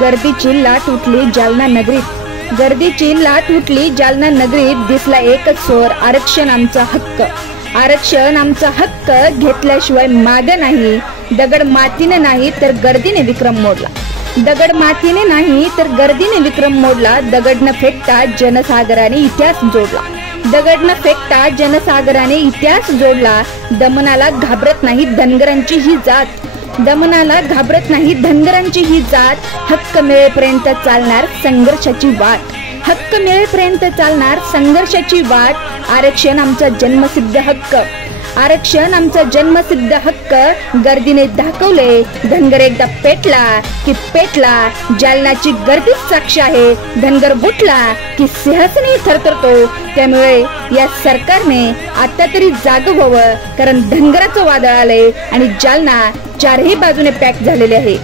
गर्दीची लाट उठली जालना नगरीत, गर्दीची लाट उठली जालना नगरीत. दिसला एकच स्वर, आरक्षण आमचा हक्क, आरक्षण आमचा हक्क घेतल्याशिवाय माग नाही. दगड मातीने नाही तर गर्दीने विक्रम मोडला, दगड मातीने नाही तर गर्दीने विक्रम मोडला. दगड न फेकता जनसागराने इतिहास जोडला, दगड न फेकता जनसागराने इतिहास जोडला. दमनाला घाबरत नाही धनगरांची ही जात, दमनाला घाबरत नाही धनगरांची ही जात. हक्क मिळेपर्यंत चालणार संघर्षाची वाट, हक्क मिळेपर्यंत चालणार संघर्षाची वाट. आरक्षण आमचा जन्मसिद्ध हक्क, आरक्षण आमचा जन्मसिद्ध हक्क गर्दीने दाखवले. धनगर एकदा पेटला की पेटला, जालनाची गर्दीच साक्ष आहे. धनगर बुटला की सिंहासनही थरथरतो. त्यामुळे या सरकारने आता तरी जागं व्हावं, कारण धनगराचं वादळ आलंय आणि जालना चारही बाजूने पॅक झालेले आहे.